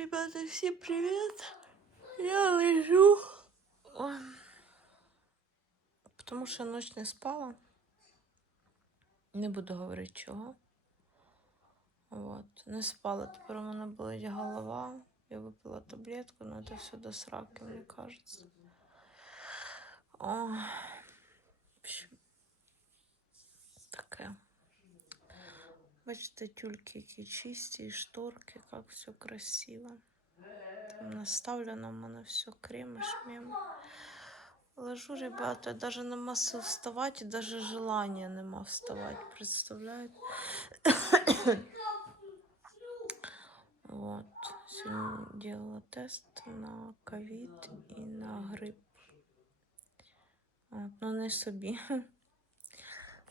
ребята, всем привет! Я лежу. Потому що ночь не спала. Не буду говорити чого. Вот. Не спала. Тепер у мене болить голова. Я випила таблетку, но это все до сраки, мне кажется. О, таке. Бачите, тюльки які чисті, і шторки, як все красиво. Там наставлено в мене все креми, шмеми. Лежу, ребята, даже нема сил вставати, даже желания нема вставати, представляєте? Вот. Сегодня делала тест на ковид и на грип. От, ну не собі.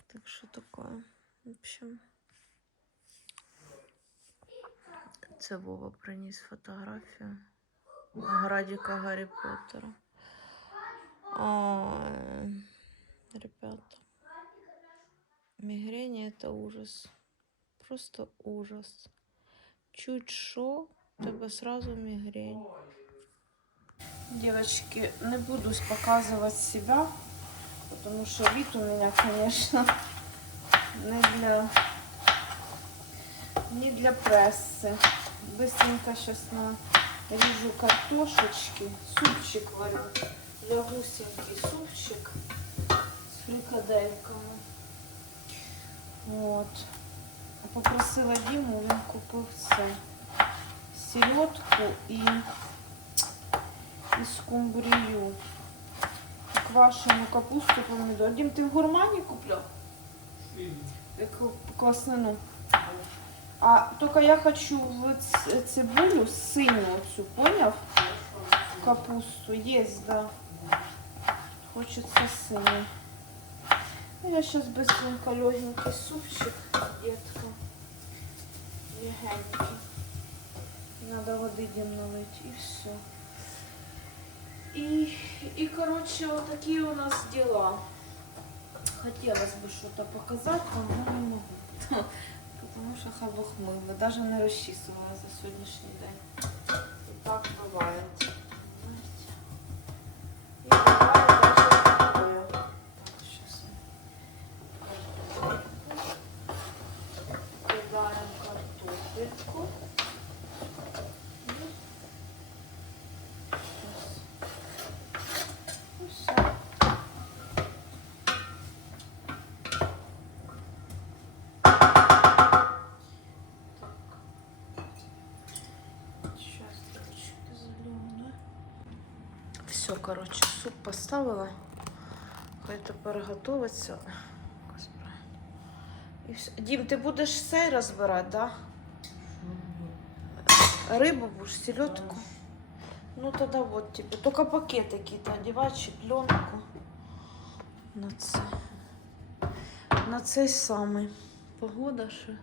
Так що таке? В общем. Це Вова приніс фотографію Градіка Гаррі Поттера. Ой, ребята. Мигрень это ужас. Просто ужас. Чуть шо, у тебе сразу мигрень. Девочки, не буду показывать себя, потому что вид у меня, конечно, не для, не для прессы. Быстренько сейчас нарежу картошечки, супчик варю. Лягусенький супчик с фрикадельками. Вот. Попросила Діму, він купив це сільотку і, і скумбрію. Квашену капусту помідор. Дім, ти в гурмані купляв? Яку кваснину. А тільки я хочу в ц- цибулю синю оцю, поняв? Капусту. Есть, да. Хочется сыну. Ну, я сейчас быстренько легенький супчик, детка. Легенький. Надо воды дем налить и все. И, и, короче, вот такие у нас дела. Хотелось бы что-то показать но не могу. Потому что хабах мыло. Даже не расчесывала за сегодняшний день. И так бывает. Все, короче, суп поставила. Хай тепер готовиться. І все. Дім, ти будеш цей розбирати, да? Рибу будеш, селедку. Ну тогда вот тебе. Только одевай, чи пленку. На це. На цей самий. Погода ще.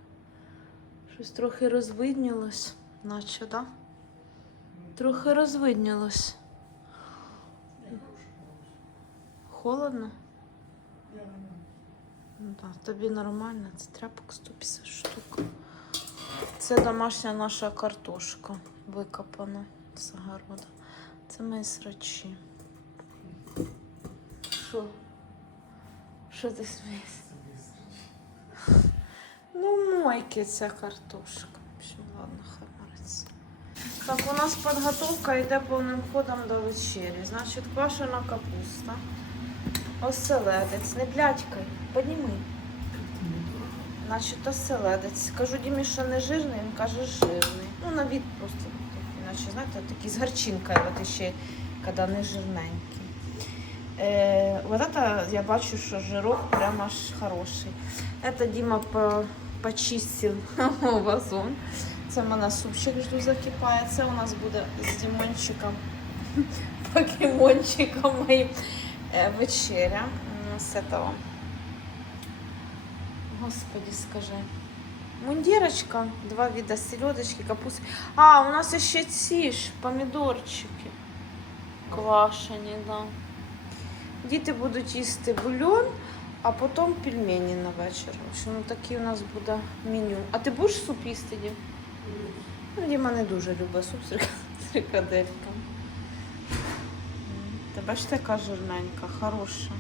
Щось трохи розвиднілось, наче, да? Трохи розвиднілось. Холодно? Ну тобі нормально, це тряпок 150 штук. Це домашня наша картошка викопана з огорода. Це мої срачі. Що? Що ти смієшся? Ну, мойки ця картошка. В общем, ладно, хамариться. Так, у нас підготовка йде повним ходом до вечері. Значить, квашена капуста. Оселедець. Не блядькай, підніми. Значить, оселедець. Кажу Дімі, що не жирний, він каже жирний. Ну, на від просто такий, наче, знаєте, такий з гарчинкою, от ще, коли не жирненький. Е, вот это я бачу, що жирок прямо аж хороший. Это Діма по, почистив вазон. Це в мене супчик жду закипає. Це у нас буде з Дімончиком, покемончиком моїм вечеря м, з этого. Господи, скажи. Мундірочка, два вида селедочки, капусти. А, у нас ще ці ж помідорчики квашені, да. Діти будуть їсти бульон, а потім пельмені на вечір. В общем, ну, такий у нас буде меню. А ти будеш суп їсти, Дім? Діма не дуже любить суп з. Та бачите, яка жирненька, хороша.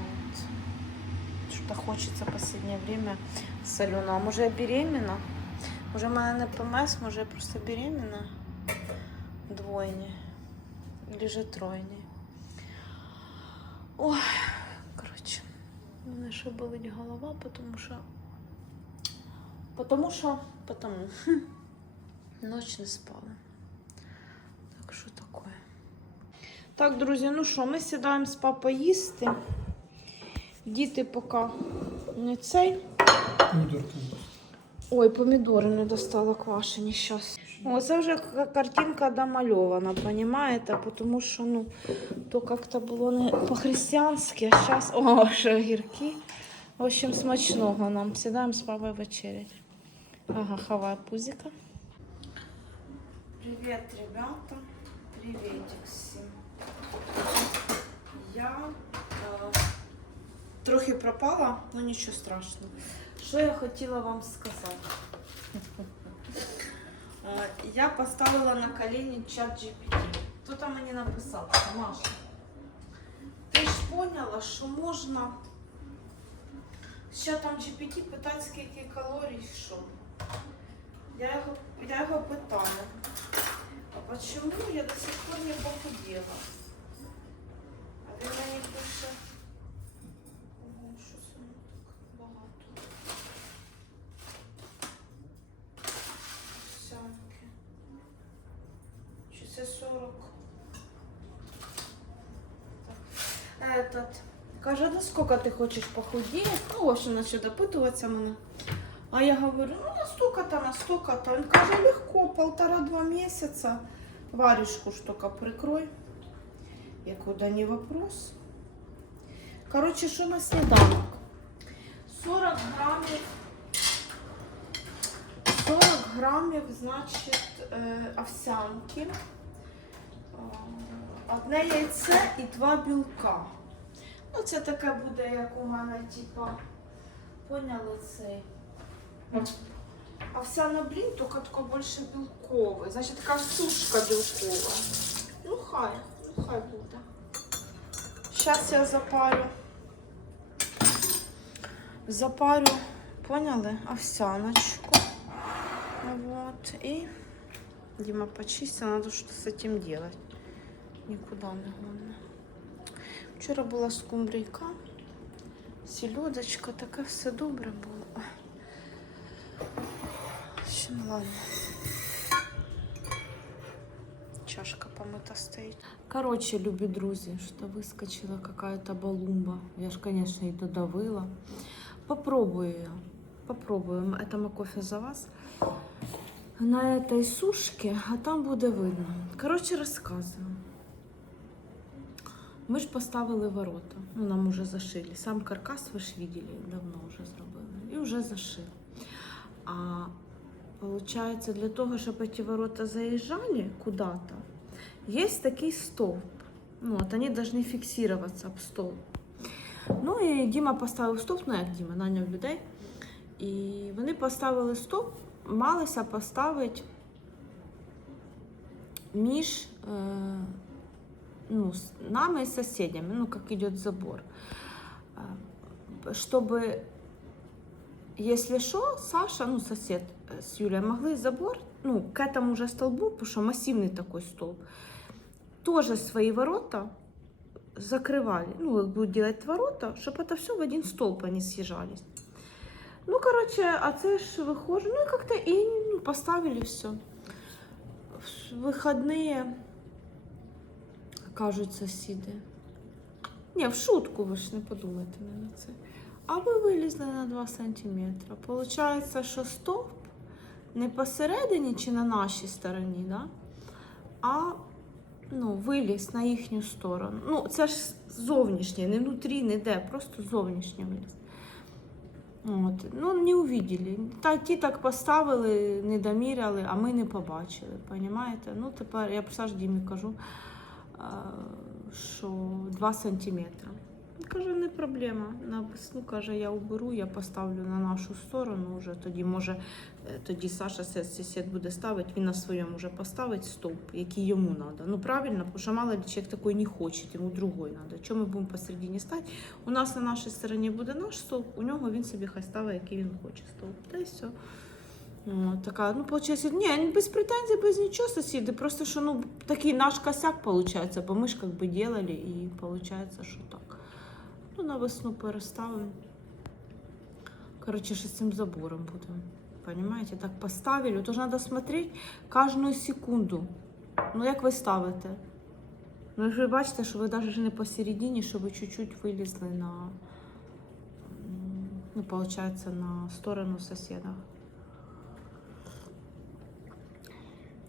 От. Что-то хочеться в последнее время соленого. Може я беременна? Може в мене не ПМС, може я просто беременна? Двойні. Или же тройні. Ой, коротше. У мене ще болить голова, тому що. Потому що. Потому. Ночь не спала. Так що таке? Так, друзі, ну що, ми сідаємо з папою їсти. Діти поки не цей. Помідорки. Ой, помідори не достала квашені зараз. О, це вже картинка домальована, понимаете? Тому що ну, то як-то було не по-християнськи, а зараз о, ще огірки. В общем, смачного нам. Сідаємо з папою вечерять. Ага, хаває пузика. Привіт, ребята. Привітик всім. Я е, трохи пропала, ну нічого страшного. Що я хотіла вам сказати? Е, Я поставила на коліні чат GPT. Хто там мені написав? Маша. Ти ж поняла, що можна ще там GPT питати, скільки калорій, що? Я його, я його питала. А почему я до сих пор не? А він мені пише. Так багато. Овсянки. Чи це 40? Так. Этот. Каже, да сколько ти хочеш похудеть? Ну, в общем, начал допитуватися мене. А я говорю, ну настолько-то, настолько-то. Он каже, легко, полтора-два месяца. Варежку только прикрой. Я куда не вопрос. Короче, що на сніданок? 40 грамів. 40 грамів, значить, е, овсянки. А, Одне яйце і два білка. Ну, це таке буде, як у мене, типа, поняли цей. Овсяный блин, только такой больше белковый. Значит, такая сушка белковая. Ну хай, хай буде. Сейчас я запарю. Запарю, поняли, овсяночку. Вот. И Дима почистил, надо что с этим делать. Никуда не гонно. Вчора була скумбрійка, сільодочка, таке все добре було. В ладно. Чашка помыта стоит. Короче, люби друзі, что выскочила какая-то балумба. Я ж, конечно, и додавила. Попробую я. Попробуем. Это мы кофе за вас. На этой сушке, а там буде видно. Короче, розказую. Ми ж поставили ворота. Ну, нам уже зашили. Сам каркас ви ж видели, давно вже зробили. І вже зашили. А получается, для того, чтобы эти ворота заезжали куда-то, есть такий столб. Ну, от они должны фиксироваться об столб. Ну і Діма поставив стовп, ну як Діма, наняв людей. І вони поставили стовп, малися поставити між е, ну, с нами и соседями, ну, как идет забор. А, Чтобы если что, Саша, ну, сосед э, с Юлей, могли забор, ну, к этому же столбу, потому что массивный такой столб, тоже свои ворота закрывали. Ну, вот будут делать ворота, чтобы это все в один столб они съезжались. Ну, короче, а це ж виходжу, ну, и как-то и ну, поставили все. В выходные, кажуть сусіди. Ні, в шутку ви ж не подумайте не на це. А ви вилізли на 2 см. Получається, що стовп не посередині чи на нашій стороні, да? а ну, виліз на їхню сторону. Ну, це ж зовнішнє, не внутрі, не де, просто зовнішнє виліз. От. Ну, не увидели. Та ті так поставили, не доміряли, а ми не побачили. Понімаєте? Ну, тепер я Дімі кажу, що 2 сантиметри. Каже, не проблема. На каже, я уберу, я поставлю на нашу сторону вже. Тоді може е, тоді Саша сусід буде ставити, він на своєму вже поставить стовп, який йому треба. Ну правильно, тому що мало ли чоловік такий не хоче, йому другой треба. Чому ми будемо посередині стати? У нас на нашій стороні буде наш стовп, у нього він собі хай ставить, який він хоче стовп. Та й все. О, така, ну, получается, ні, без претензій, без нічого, сусіди, просто що, ну, такий наш косяк, получается, бо ми ж как делали, і получается, що так. Ну, на весну переставимо. Короче, ще з цим забором будемо. Понимаете, так поставили, то ж треба смотреть кожну секунду. Ну, як ви ставите? Ну, ви бачите, що ви навіть не посередині, що ви чуть-чуть вилізли на, ну, получается, на сторону сусіда.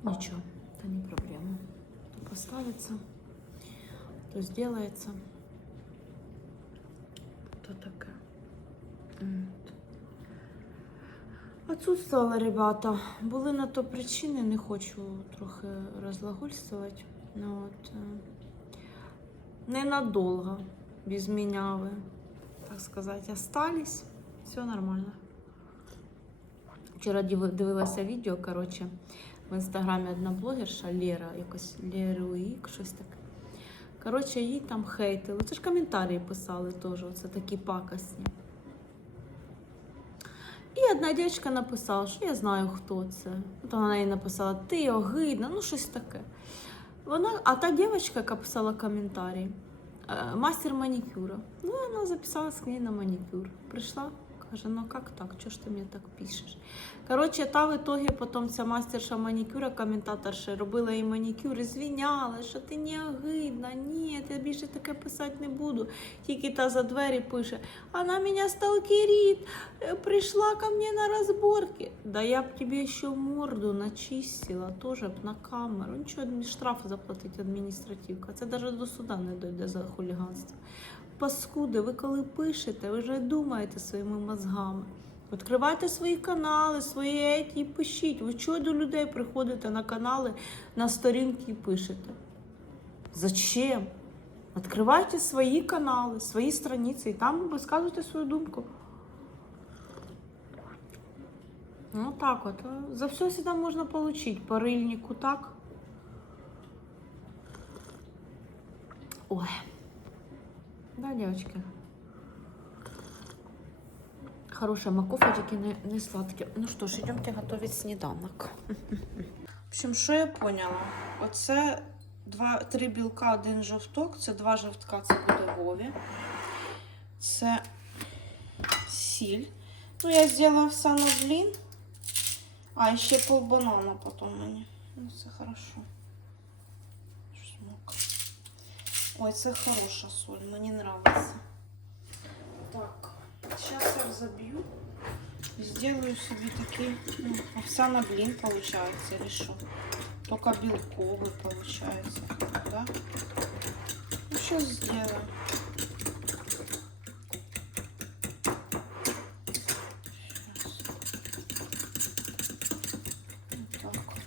Ничего, это не проблема. То поставится, то сделается. То таке. От. Отсутствували ребята. Були на то причини, не хочу трохи розлагольствувати. Ну, от, е, ненадолго без меня ви, так сказати, остались. Все нормально. Вчора дивилася відео, коротше, в інстаграмі одна блогерша Лера, якось Леруїк, щось таке. Коротше, їй там хейтили. Це ж коментарі писали теж, оце такі пакосні. І одна дівчинка написала, що я знаю, хто це. От вона їй написала, ти огидна, ну щось таке. Вона, а та дівчинка, яка писала коментарі, е, мастер манікюра. Ну, вона записалась к ней на манікюр. Прийшла, каже, ну як так, чого ж ти мені так пишеш? Коротше, та в итоге потім ця мастерша манікюра, коментаторша, робила їй манікюр і звіняла, що ти не огидна, ні, я більше таке писати не буду. Тільки та за двері пише, вона мене сталкерить, е, прийшла ко мне на розборки. Да я б тобі ще морду начистила, теж б на камеру. Нічого, штраф заплатить адміністративка. Це навіть до суда не дойде за хуліганство. Паскуди, ви коли пишете, ви вже думаєте своїми мозгами. Відкривайте свої канали, свої еті і пишіть. Ви чого до людей приходите на канали, на сторінки і пишете? Зачем? Відкривайте свої канали, свої страниці, і там висказуйте свою думку. Ну так от. За все всегда можна получить. По рильнику так. Ой. Да, девочки. Хорошая морковка, тільки не, не сладке. Ну що ж, йдемте готувати сніданок. В общем, що я поняла? Оце два, три білка, один жовток. Це два жовтка, це буде Вові. Це сіль. Ну, я зробила саноблін. А, ще пол банана потім мені. Ну, це хорошо. Ой, це хороша соль, мені нравится. Так, сейчас я забью. Сделаю себе такие, ну, овсяный блин получается, что? Только белковый получается, да? Ну, сейчас сделаю. Щас. Вот так вот.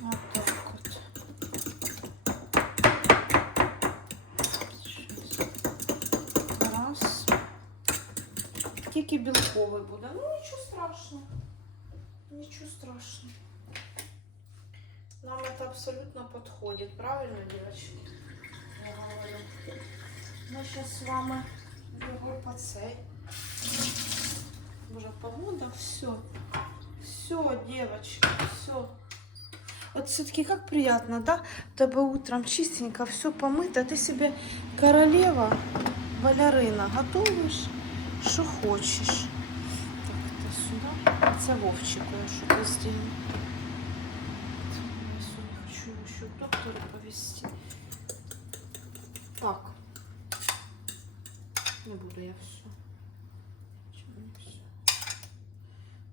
Вот так вот. Щас. Раз Тільки білковий буде. Ну, нічого страшного. Нічого страшного. Нам это абсолютно подходит, правильно, девочки? Я говорю. Мы сейчас с вами його по цей. Боже, погода, все. Все, девочки, все. Вот все-таки как приятно, да? Тебе утром чистенько, все помыто, ты себе королева балерина готовишь, что хочешь. Так, это сюда. Це Вовчику я сделаю. Я сегодня хочу еще к доктору повезти. Так. Не буду я все.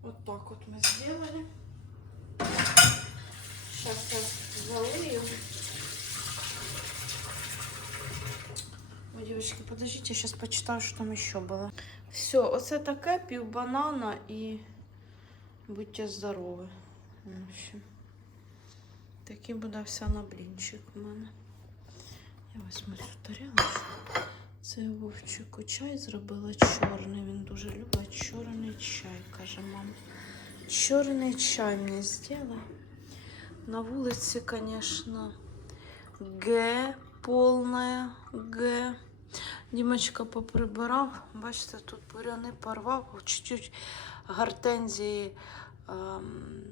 Вот так вот мы сделали. Сейчас я залью. Ой, девочки, подождите, я сейчас почитаю, что там еще было. Все, оце таке, пів банана і будьте здорові. В общем, такий буде вся на блінчик у мене. Я візьму цю тарілочку. Це Вовчику чай зробила чорний. Він дуже любить чорний чай, каже мама. Чорний чай мені зробила. На вулиці, звісно, Г повне Г. Дімочка поприбирав. Бачите, тут буряни порвав, чуть-чуть гортензії, ем,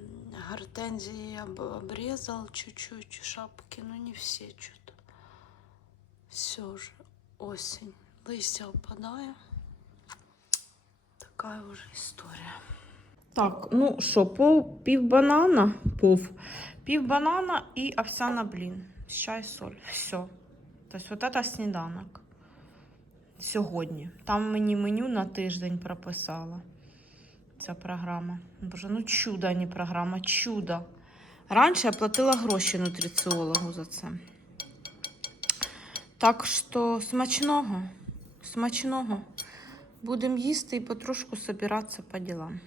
гортензії об- обрезал чуть-чуть шапки, но не все что-то. Все уже осень. Листя опадає. Така вже історія. Так, ну що, пов, пів банана, пов, пів банана і овсяна блін. Чай, соль. Все. Тобто, от це сніданок. Сьогодні. Там мені меню на тиждень прописала. Ця програма. Боже, ну чудо, не програма, чудо. Раніше я платила гроші нутриціологу за це. Так що смачного, смачного. Будемо їсти і потрошку собиратися по ділам.